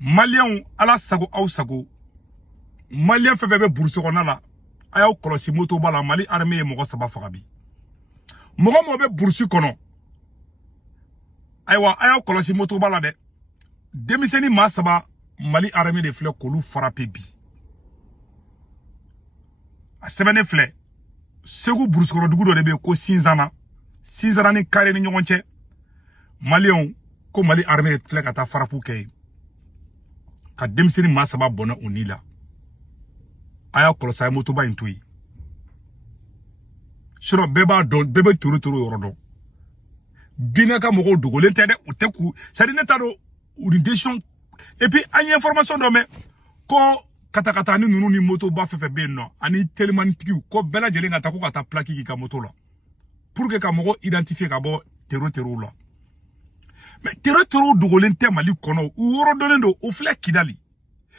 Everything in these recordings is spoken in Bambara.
Malien ala sago au sago. Malien fait bébé bourse on a là. Aya kolosi moto bala Mali armée mogo saba fagabi. Mogo mo be bourse kono. Aywa aya kolosi moto bala de. Demiseni ma saba Mali armée de fleurs kolu frappé bi. A sebene fleur. Segu bourse kono dugu do de be ko sinzana. Sinzana ni kare ni nyonche. Malien ko Mali armée de fleur kata frappou kay. Ka demiseni ma saba bona onila. Aya kolosa moto ba intui. Suro beba don bebe turu yorodo. Bina ka mogo dogolen tede o teku. Ça dit netaro une décision. Et puis a une information do me ko kata ni nunu ni moto ba fefe be no ani tellement tiki ko bela jele ngata ko kata plaki ki ka moto la. Pour que ka mogo identifier ka bo tero la. Mais tero dogolen te Mali kono yorodo ndo o fle kidali.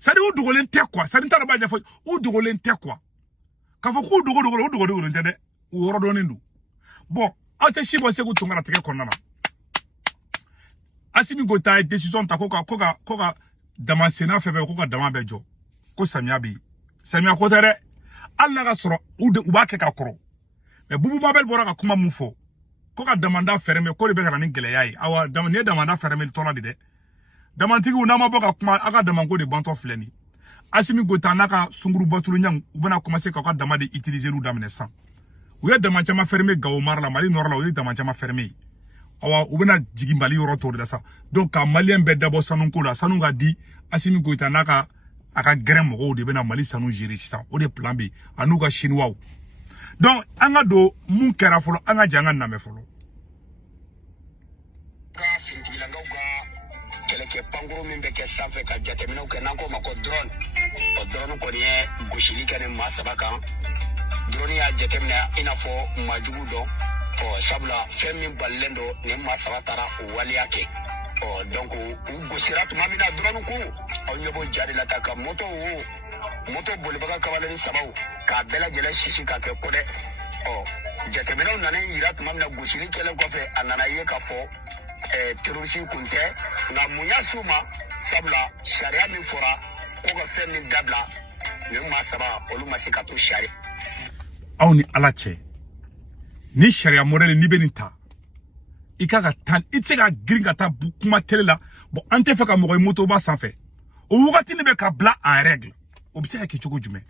Ça dit ou dogolen te quoi, ça dit ta ba jafo ou dogolen te quoi. Ka fo ko dogolen te de ou rodonendo. Bon, ate shibo segu tongara teke konana. Asimi gota décision ta koka dama sena febe koka dama bejo. Ko samia bi. Samia ko tere alla ga soro ou ba ke ka koro. Mais bubu babel bora ka kuma mufo. Koka demanda ferme ko le be kana ngele yayi. Awa demanda ferme tola de. Damantigi una ma boka kuma aga damango de banto fleni. Asimi gota naka sunguru batulu nyang ubana commencer ka dama de utiliser lu damne sans. Ou y'a demandé à fermer Gaomar la Mali Nord là, ou y'a demandé à fermer. Awa, ou bien Djigibali au retour de ça. Donc, à Malien Bedabo Sanunko la, Sanunga dit, Assimi Goïta Naka, Aka Grem Ro de Bena Mali Sanou gérer ça, ou des plans B, Anouga Chinois. Donc, Angado, Moun Kerafolo, Anga Jangan Namefolo. Keleke pangoro min bɛ kɛ sanfɛ ka jateminɛw kɛ n'an k'o ma ko drone o drone kɔni ye gosili kɛ ni maa saba kan drone y'a jateminɛ i n'a fɔ maajugu dɔn sabula fɛn min balilen don ni maa saba taara o waleya kɛ donc u gosira tuma min na drone ko aw ɲɛ b'o ja de la ta ka moto bolibaga kabaleni sabaw k'a bɛɛ lajɛlen sisi ka kɛ ko dɛ jateminɛw nana yira tuma min na gosili kɛlen kɔfɛ a nana ye k'a fɔ terroriste kun tɛ nka mun y'a s'u ma sabula sariya min fɔra ko ka fɛn min dabila nin maa saba olu ma se ka to sariya. Aw ni ala cɛ ni sariya modèle ni bɛ nin ta i ka tan i tɛ se ka girin ka taa kuma télé la bon an tɛ fɛ ka mɔgɔ ye moto ba sanfɛ o wagati ni bɛ ka bila en règle o bɛ se ka kɛ cogo jumɛn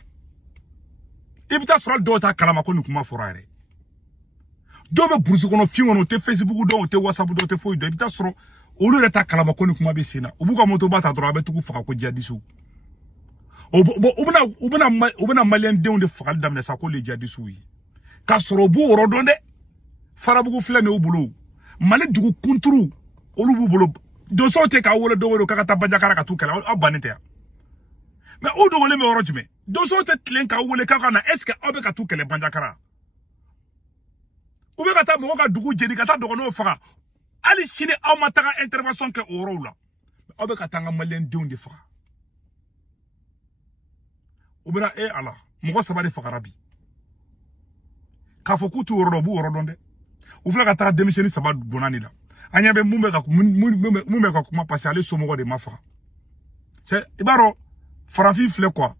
i bɛ taa sɔrɔ dɔw ta kalama ko nin kuma fɔra yɛrɛ. Dɔw bɛ burusi kɔnɔ fiɲɛ kɔnɔ o tɛ Facebook dɔn o tɛ WhatsApp dɔn o tɛ foyi dɔn i bɛ taa sɔrɔ olu yɛrɛ ta kalama ko ni kuma bɛ sen na u b'u ka moto ba ta dɔrɔn a bɛ tugu faga ko jihadistes u bɛna Malien denw de fagali daminɛ sa ko le jihadistes ye k'a sɔrɔ u b'u yɔrɔ dɔn dɛ farabugu filɛ nin y'u bolo Mali dugu kunturu olu b'u bolo donsow tɛ k'a wele dogo k'a ka taa Bandiagara ka t'u kɛlɛ aw bannen tɛ yan mais u dogolen bɛ yɔrɔ jumɛn donsow tɛ tilen k'aw wele k'a ka na est ce que aw bɛ ka t'u kɛlɛ Bandiagara. Ou bien ka taa mɔgɔ ka dugu jeni ka taa dɔgɔnɔw faga hali sini aw ma taga intervention kɛ o yɔrɔw la aw bɛ ka taa an ka Malien denw de faga u bɛna ala mɔgɔ saba de fagara bi k'a fɔ k'u t'u yɔrɔ dɔn u b'u yɔrɔ dɔn dɛ u filɛ ka taa denmisɛnnin saba donna nin la an ɲɛ bɛ mun bɛ ka kuma parce que ale somɔgɔ de ma faga i b'a dɔn farafin filɛ quoi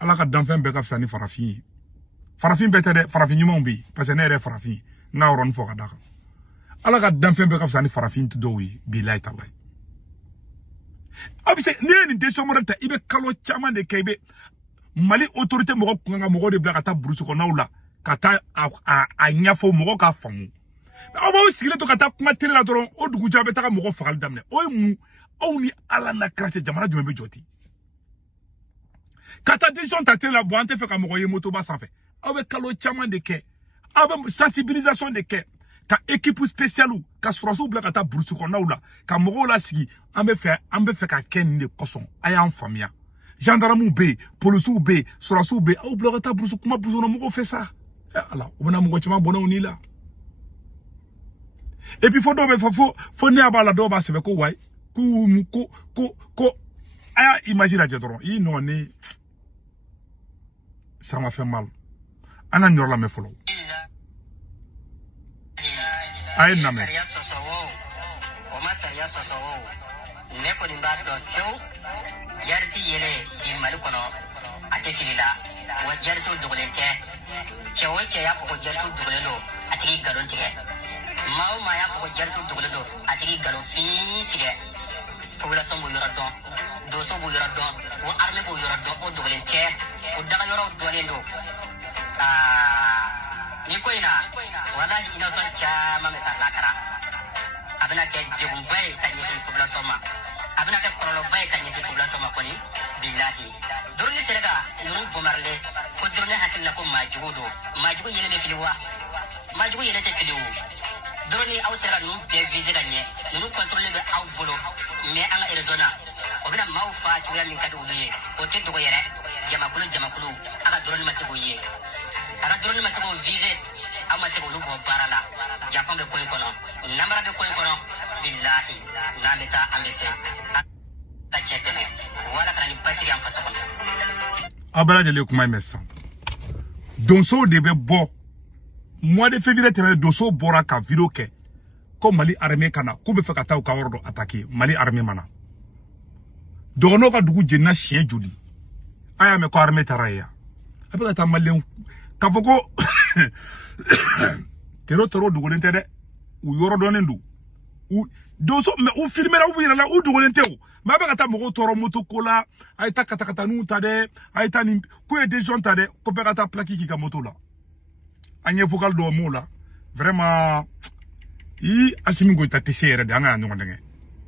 ala ka danfɛn bɛɛ ka fisa ni farafin ye. Farafin bɛɛ tɛ dɛ farafin ɲumanw bɛ yen parce que ne yɛrɛ farafin n ka yɔrɔnin fɔ ka d'a kan ala ka danfɛn bɛɛ ka fisa ni farafin dɔw ye bilahi talahi a bɛ se n'i ye nin décision modèle ta i bɛ kalo caman de kɛ i bɛ Mali autorité mɔgɔ kun kan ka mɔgɔ de bila ka taa burusi kɔnɔnaw la ka taa a ɲɛfɔ mɔgɔw k'a faamu aw b'aw sigilen to ka taa kuma télé la dɔrɔn o dugujɛ a bɛ taga mɔgɔ fagali daminɛ o ye mun aw ni ala na kira cɛ jamana jumɛn bɛ jɔ ten ka taa décision ta télé la bon an tɛ fɛ ka mɔgɔ ye moto ba sanfɛ. Aw bɛ kalo caman de kɛ aw bɛ sensibilisation de kɛ ka équipe spéciale ka sɔrɔsiw bila ka taa burusi kɔnɔnaw la ka mɔgɔw lasigi an bɛ fɛ ka kɛ nin de kosɔn a y'an faamuya gendarmew bɛ yen policiers bɛ yen sɔrɔsiw bɛ yen aw bila ka taa burusi kɔnɔmɔgɔw fɛ sa ala u bɛna mɔgɔ caman bɔnɛw ni la et puis fo dɔw bɛ fɔ fo ne b'a la dɔw b'a sɛbɛn ko wayi ko a y'a image lajɛ dɔrɔn i nɔ ni ça m'a fait mal. Ana nyor la me folo ay na me kɔni b'a dɔn fiyewu jarisi yɛlɛ bi mali kɔnɔ a tɛ fili la wa jarisiw dogolen tɛ cɛ o cɛ y'a fɔ ko jarisiw dogolen don a tigi nkalon tigɛ maa o maa y'a fɔ ko jarisiw dogolen don a tigi nkalon fin tigɛ population b'o yɔrɔ dɔn donso b'o yɔrɔ dɔn o armée b'o yɔrɔ dɔn o dogolen tɛ o daga yɔrɔw dɔnnen don ni ko in na walahi innocent caman bɛ taa lakara a bɛna kɛ degunba ye ka ɲɛsin population ma a bɛna kɛ kɔlɔlɔba ye ka ɲɛsin population ma kɔni bilahi drone sera ka ninnu bombarder ko drone hakili la ko maajugu don maajugu yɛlɛ bɛ fili wa maajugu yɛlɛ tɛ fili o drone aw sera ka ninnu bɛɛ viser ka ɲɛ ninnu contrôle bɛ aw bolo mais an ka réseau na o bɛna maaw faa cogoya min ka di olu ye o tɛ dogo yɛrɛ jamakulu a ka drone ma se k'o ye a ka drone ma se k'o viser aw ma se k'olu bɔ baara la janfan bɛ ko in kɔnɔ namara bɛ ko in kɔnɔ bilahi n'an bɛ taa an bɛ se ka cɛ tɛmɛ wala kana ni basigi an fasa kɔnɔ. A bɛɛ lajɛlen kuma in mɛn sisan donsow de bɛ bɔ mois de février tɛmɛnen donsow bɔra ka video kɛ ko Mali armée ka na k'u bɛ fɛ ka taa u ka yɔrɔ dɔ attaquer Mali armée ma na dɔgɔnɔw ka dugu jenina siɲɛ joli a y'a mɛn ko armée taara yen a bɛ ka taa maliyɛnw k'a fɔ ko tero dogolen tɛ dɛ u yɔrɔ dɔnnen don donso mais u filmera u yɛrɛ la u dogolen tɛ o mais a bɛ ka taa mɔgɔw tɔɔrɔ moto ko la a ye taa katakataninw ta dɛ a ye taa nin ko ye décision ta dɛ ko bɛɛ ka taa plaque k'i ka moto la an ye vocal dɔw m'o la vraiment Assimi Goïta tɛ se yɛrɛ de an ka ɲɔgɔn dɛngɛ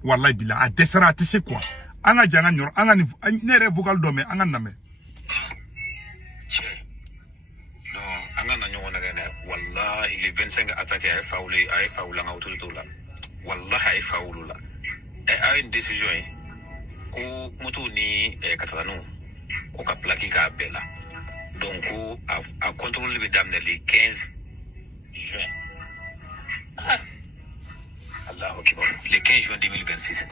wallahi billah a dɛsɛra a tɛ se quoi an ka jɛ an ka ɲɔrɔ an ka ne yɛrɛ vocal dɔ mɛn an ka namɛ an ka na ɲɔgɔn nɛgɛ dɛ wallahi le 25 attaque a ye fa wuli an ka autorité la wallahi a ye fa wulu la a ye une décision ye ko moto ni katakataninw ko ka plaque k'a bɛɛ la donc ko a contrôle bɛ daminɛ le 15 juin Allahu akbar le 15 juin 2026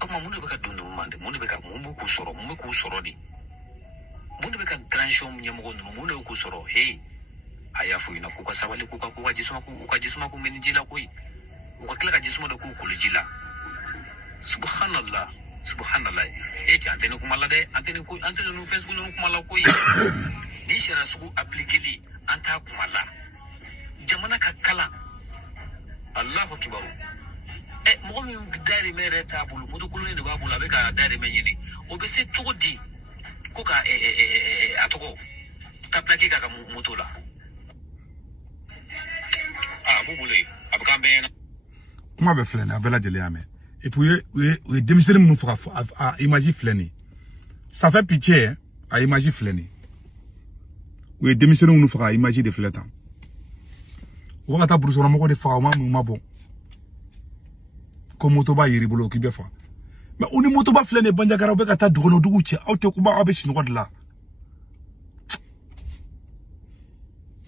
mun de bɛ ka don ninnu man de mun bɛ k'u sɔrɔ de mun de bɛ ka transition ɲɛmɔgɔ ninnu mun de bɛ k'u sɔrɔ hey a y'a fɔ ɲɛna k'u ka sabali k'u ka jisuma ko mɛni ji la koyi u ka tila ka jisuma dɔ k'u kolo ji la subhanallah cɛ an tɛ ni kuma la dɛ an tɛ ninnu fɛn sugu ninnu kuma la koyi ni sariya sugu appliqueli an t'a kuma la jamana ka kalan Allahu kibaru mɔgɔ min dayirimɛ yɛrɛ t'a bolo moto koloni de b'a bolo a bɛ ka dayirimɛ ɲini o bɛ se cogo di ko ka a tɔgɔ ta plaque k'a ka moto la b'u bolo yen a bɛ k'an bɛɛ ɲɛna kuma bɛ filɛ nin a bɛɛ lajɛlen y'a mɛn et puis u ye denmisɛnnin minnu faga a image filɛ nin ça fait pitié a image filɛ nin u ye denmisɛnnin minnu faga a image de filɛ tan u bɛ ka taa burusi kɔnɔ mɔgɔw de faga u ma mun ma bɔ ko moto b'a yiri bolo k'i bɛ fa mais u ni moto ba filɛ nin Bandiagara u bɛ ka taa dugukɔnɔduguw cɛ aw tɛ kuma aw bɛ sinɔgɔ de la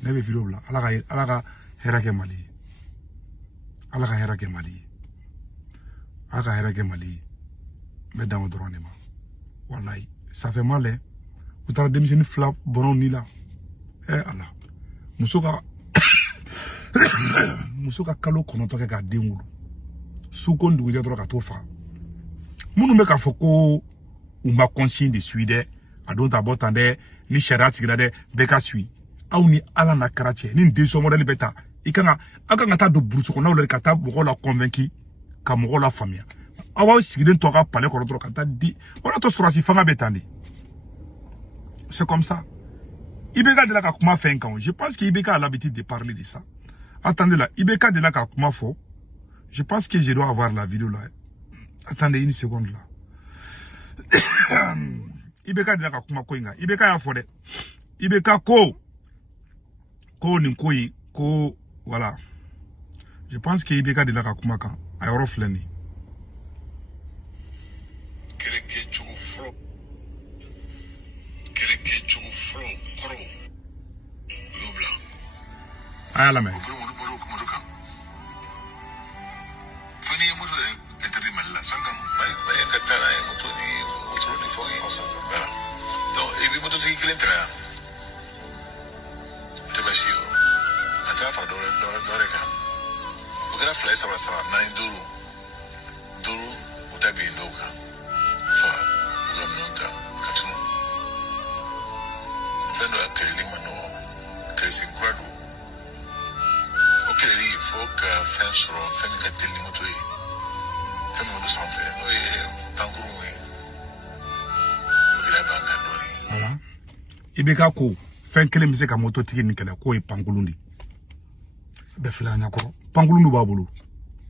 ne bɛ video bila ala ka hɛrɛ kɛ Mali ye ala ka hɛrɛ kɛ Mali ye ala ka hɛrɛ kɛ Mali ye n bɛ dan o dɔrɔn de ma wallahi ça fait mal hein u taara denmisɛnnin fila bɔnnaw ni la ala muso ka kalo 9 kɛ k'a den wolo su ko dugujɛ dɔrɔn ka t'o faga minnu bɛ k'a fɔ ko u ma consigne de suit dɛ a don ta bɔ tan dɛ ni sariya sigira dɛ bɛɛ ka suit aw ni ala n'a kɛra cɛ ni décision modèle bɛ ta aw kan ka taa don burusi kɔnɔnaw la ka taa mɔgɔw la convaincu ka mɔgɔw la faamuya aw sigilen to a ka palais kɔrɔ dɔrɔn ka taa di o de to sɔrɔsi fanga bɛ tan de c'est comme ça IBK de la ka kuma fɛn kan je pense que IBK a l'habitude de parler de ça attendez là IBK de la ka kuma fɔ je pense que je dois avoir la vidéo là attendez une seconde là IBK de la ka kuma ko in kan IBK y'a fɔ dɛ IBK ko nin ko in ko voilà je pense que IBK de la ka kuma kan a yɔrɔ filɛ nin a y'a lamɛn fila saba naani duuru dabi ndoka fa ugamnonta katunu fendo akeli mano krisi gradu okeli foka fensro femi kateli motoi femi modo sanfe no ye tankuru we ila banga dori voilà ibeka ko fen kele mise ka moto tigi ni kele ko e pangulundi be fila nya ko pangulundu ba bulu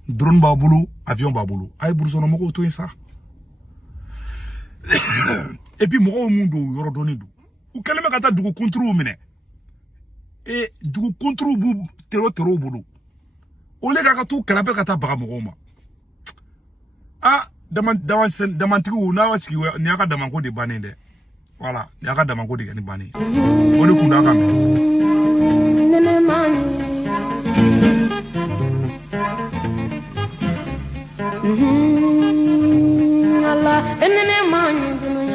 drone ba bulu avion ba bulu ay bursono moko to ça et puis mo mundo yoro doni du u kele me kata dugu control mine e dugu control bu tero bulu o le ka tu kala be kata baga mo ma ah damantigu na waski ni aka damanko de banende voilà ni aka damanko de ni bani o de kunda ka me Allah enene manyu